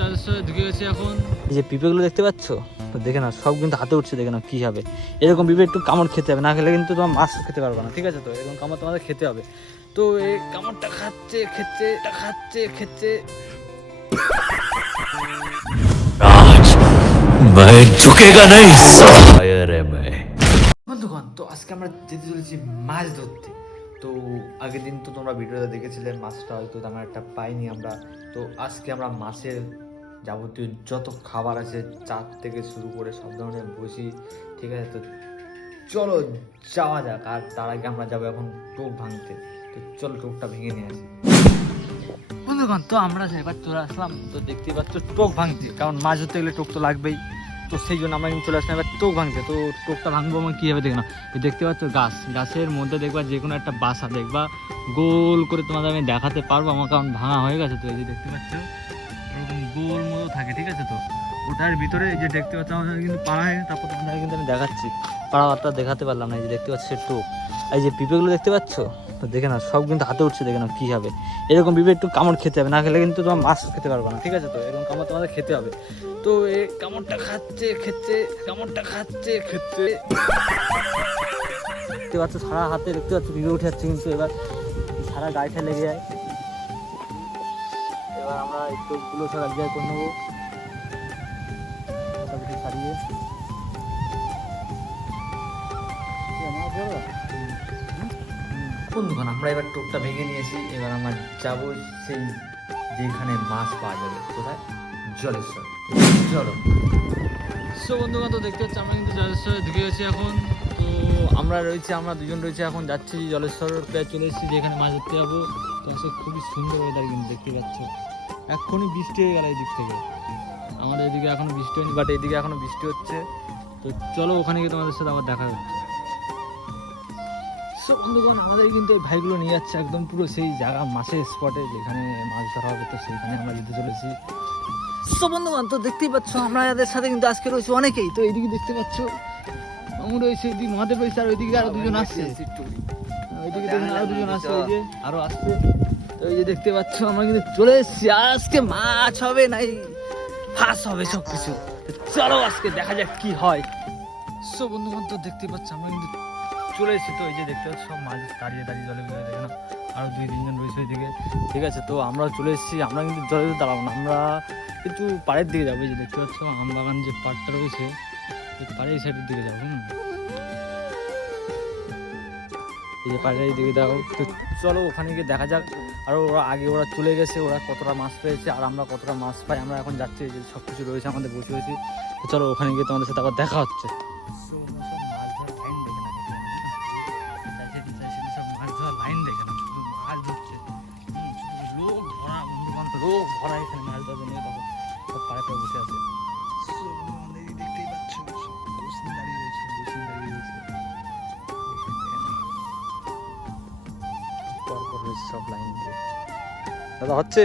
জলেশ্বরে ঢুকে গেছি এখন এই যে পিঁপেগুলো দেখতে পাচ্ছ তো দেখে না সব কিন্তু হাতে উঠছে দেখে না কি হবে এরকম পিঁপে একটু কামড় খেতে হবে না খেলে কিন্তু তোমার মাছ খেতে পারবে না ঠিক আছে তো এরকম কামড় তোমাদের খেতে হবে তো এই কামড়টা খাচ্ছে খেচ্ছে এটা খাচ্ছে খেচ্ছে आज मैं झुकेगा नहीं फायर है मैं বন্ধুগণ তো আজকে আমরা যেতে চলেছি মাছ ধরতে তো আগের দিন তো তোমরা ভিডিওতে দেখেছিলে মাছটা হয়তো তেমন একটা পাইনি আমরা তো আজকে আমরা মাছের যাবতীয় যত খাবার আছে চার থেকে শুরু করে সব ধরনের বসি, ঠিক আছে? তো চলো যাওয়া যাক, আর তার আগে আমরা যাব এখন টোপ ভাঙতে। তো চলো টোপটা ভেঙে নিয়ে আসি। বন্ধুগণ, তো আমরা এবার চলে আসলাম, তো দেখতেই পাচ্ছ টোপ ভাঙতে। কারণ মাছ ধরতে গেলে টোপ তো লাগবেই। তো সেই জন্য আমরা কিন্তু চলে আসলাম এবার টোপ ভাঙতে। তো টোপটা ভাঙবো আমার কী হবে দেখো না এই দেখতে পাচ্ছ গাছ। গাছের মধ্যে দেখবা যে কোনো একটা বাসা, দেখবা গোল করে তোমাদের আমি দেখাতে পারব। আমার কারণ ভাঙা হয়ে গেছে, তো এই যে দেখতে পাচ্ছ। এরকম গোল মতো থাকে, ঠিক আছে তো? ওটার ভিতরে যে দেখতে পাচ্ছ আমাদের কিন্তু পাড়া হয়ে তারপর তোমাদের কিন্তু আমি দেখাচ্ছি। পাড়াটা দেখাতে পারলাম না, এই যে দেখতে পাচ্ছ টোপ। এই যে পিঁপেগুলো দেখতে পাচ্ছ? দেখে না সব কিন্তু হাতে উঠছে, দেখে না কী হবে। এরকম পিঁপে একটু কামড় খেতে হবে, না খেলে কিন্তু তোমার মাছ খেতে পারবে না, ঠিক আছে তো? এরকম কামড় তোমাদের খেতে হবে। তো এই কামড়টা খাচ্ছে, খেচ্ছে, কামড়টা খাচ্ছে, খেচ্ছে। দেখতে পাচ্ছ সারা হাতে, দেখতে পাচ্ছ পিঁপে উঠে যাচ্ছে কিন্তু এবার সারা গায়েটা লেগে যায় এবার আমরা এই টোপগুলো সব এক জায়গায় করে নেব। মোটামুটি সারিয়ে বন্ধুগণ আমরা এবার টোপটা ভেঙে নিয়েছি। এবার আমরা যাব সেই যেখানে মাছ পাওয়া যাবে। কোথায়? জলেশ্বর। চলো। সো বন্ধুগণ তো দেখতে পাচ্ছি আমরা কিন্তু জলেশ্বরে ঢুকে গেছি এখন। তো আমরা রয়েছে আমরা দুজন রয়েছে এখন যাচ্ছি জলেশ্বর প্রায় চলে এসেছি যেখানে মাছ ধরতে যাব। তো আসলে খুবই সুন্দর ওয়েদার কিন্তু দেখতে পাচ্ছ। এক্ষুনি বৃষ্টি হয়ে গেল এই দিক থেকে। আমাদের এদিকে এখনও বৃষ্টি হয়নি বাট এইদিকে এখনও বৃষ্টি হচ্ছে। তো চলো ওখানে গিয়ে তোমাদের সাথে আবার দেখা হচ্ছে। সো বন্ধুগণ আমাদের কিন্তু এই ভাইগুলো নিয়ে যাচ্ছে একদম পুরো সেই জায়গা মাছের স্পটে যেখানে মাছ ধরা হবে তো সেইখানে আমরা যেতে চলেছি। সো বন্ধুগণ তো দেখতেই পাচ্ছ আমরা এদের সাথে কিন্তু আজকে রয়েছে অনেকেই তো এইদিকে দেখতে পাচ্ছ আমি রয়েছে এদিকে মহাদেব রয়েছে আর ওইদিকে আরও দুজন আসছে। ওইদিকে আরও দুজন আসছে ওই যে। আরও আসছে। এই যে দেখতে পাচ্ছ, আমরা কিন্তু চলে এসেছি। আজকে মাছ হবে নাই ফাঁস হবে সব কিছু চলো আজকে দেখা যাক কি হয়। সো বন্ধু বান্ধব, দেখতে পাচ্ছ, আমরা কিন্তু চলে এসেছি। তো এই যে দেখতে পাচ্ছ সব মাছ দাঁড়িয়ে দাঁড়িয়ে জলে ভিতরে দেখে না আরও দুই, তিনজন রয়েছে ওইদিকে ঠিক আছে, তো আমরা চলে এসেছি। আমরা কিন্তু জলে দাঁড়াবো না। আমরা একটু পাড়ের দিকে যাব। এই যে দেখতে পাচ্ছ আমবাগান যে পাড়টা রয়েছে পাড়ের সাইডের দিকে যাব, হুম। এই যে পাড়ের দিকে যাব। তো চলো, ওখানে গিয়ে দেখা যাক আর ওরা আগে ওরা চলে গেছে ওরা কতটা মাছ পেয়েছে আর আমরা কতটা মাছ পাই আমরা এখন যাচ্ছি যে সব কিছু রয়েছে আমাদের বসে বসে তো চলো ওখানে গিয়ে তোমাদের সাথে আবার দেখা হচ্ছে। ভরা এখানে মাছ ধরবে নিয়ে তখন সব পাড়াতে বসে আছে দেখতেই পাচ্ছ দাঁড়িয়ে রয়েছে দাঁড়িয়ে রয়েছে পরপর রয়েছে সব লাইন দিয়ে দাদা, হচ্ছে?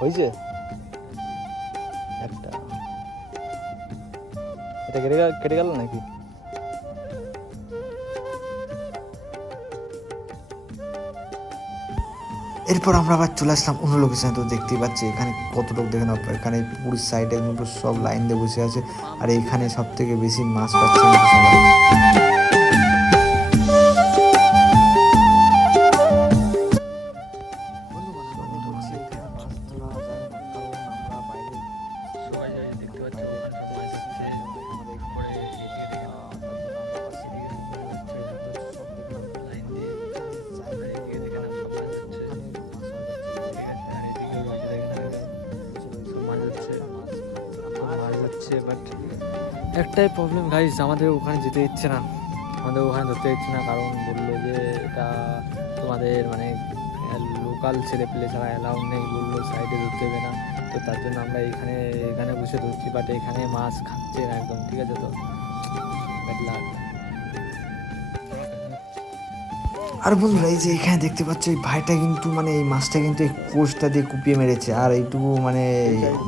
হয়েছে? একটা। এটা কেটে গেল কেটে গেল নাকি? এরপর আমরা আবার চলে আসলাম অন্য লোকেশনে তো দেখতেই পাচ্ছি। এখানে কত লোক দেখেন এখানে পুরীর সাইডে সব লাইন দিয়ে বসে আছে। আর এখানে সব থেকে বেশি মাছ পাচ্ছে হচ্ছে বাট একটাই প্রবলেম গাইজ আমাদের ওখানে যেতে ইচ্ছে না। আমাদের ওখানে ধরতে ইচ্ছে না, কারণ বলল যে এটা তোমাদের মানে লোকাল ছেলে পেলে ছাড়া অ্যালাউ নেই, বলল সাইডে ধরতে হবে না। তো তার জন্য আমরা এখানে এখানে বসে ধরছি বাট এখানে মাছ খাচ্ছে না একদম, ঠিক আছে তো? আর বন্ধুরা এই যে এখানে দেখতে পাচ্ছ এই ভাইটা কিন্তু মানে এই মাছটা কিন্তু এই কোষটা দিয়ে কুপিয়ে মেরেছে। আর এইটুকু মানে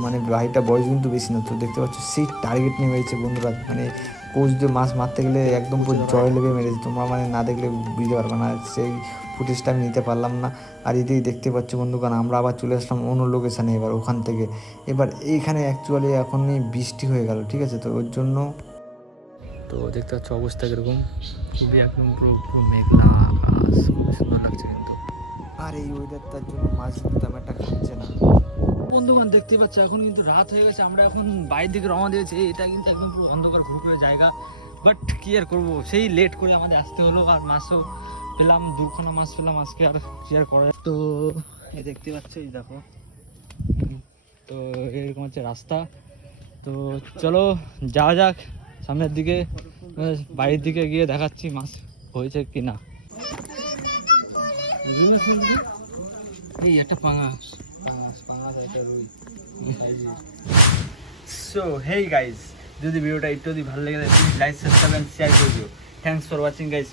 মানে ভাইটা বয়স কিন্তু বেশি না তো দেখতে পাচ্ছ সেই টার্গেট নিয়ে মেরেছে বন্ধুরা। মানে কোচ দিয়ে মাছ মারতে গেলে একদম পুরো জয় লেগে মেরেছে। তোমরা মানে না দেখলে বুঝতে পারবে না সেই ফুটেজটা আমি নিতে পারলাম না। আর এদিকে দেখতে পাচ্ছ বন্ধুগণ আমরা আবার চলে আসলাম অন্য লোকেশানে এবার ওখান থেকে। এবার এইখানে অ্যাকচুয়ালি এখনই বৃষ্টি হয়ে গেল ঠিক আছে? তো ওর জন্য তো দেখতে পাচ্ছ অবস্থা কীরকম? খুবই একদম পুরো পুরো মেঘলা। এই ওয়েদারটার জন্য মাছ একটা খাচ্ছে না। বন্ধুগণ দেখতে পাচ্ছ এখন কিন্তু রাত হয়ে গেছে। আমরা এখন বাইরের দিকে রওনা দিয়েছি। এটা কিন্তু একদম পুরো অন্ধকার ঘুরঘুরে জায়গা। বাট কি আর করব? সেই লেট করে আমাদের আসতে হলো। আর মাছও পেলাম দুখানা মাছ পেলাম আজকে। আর কি আর করা তো এই দেখতে পাচ্ছ এই দেখো। তো এরকম হচ্ছে রাস্তা। তো চলো যাওয়া যাক। সামনের দিকে বাড়ির দিকে গিয়ে দেখাচ্ছি মাছ হয়েছে কি না এই একটা পাঙাশ। পাঙাশ পাঙাশ একটা রুই। সো হেই গাইস যদি ভিডিওটা একটু যদি ভালো লেগে থাকে please like subscribe and share করে দিও। Thanks for watching guys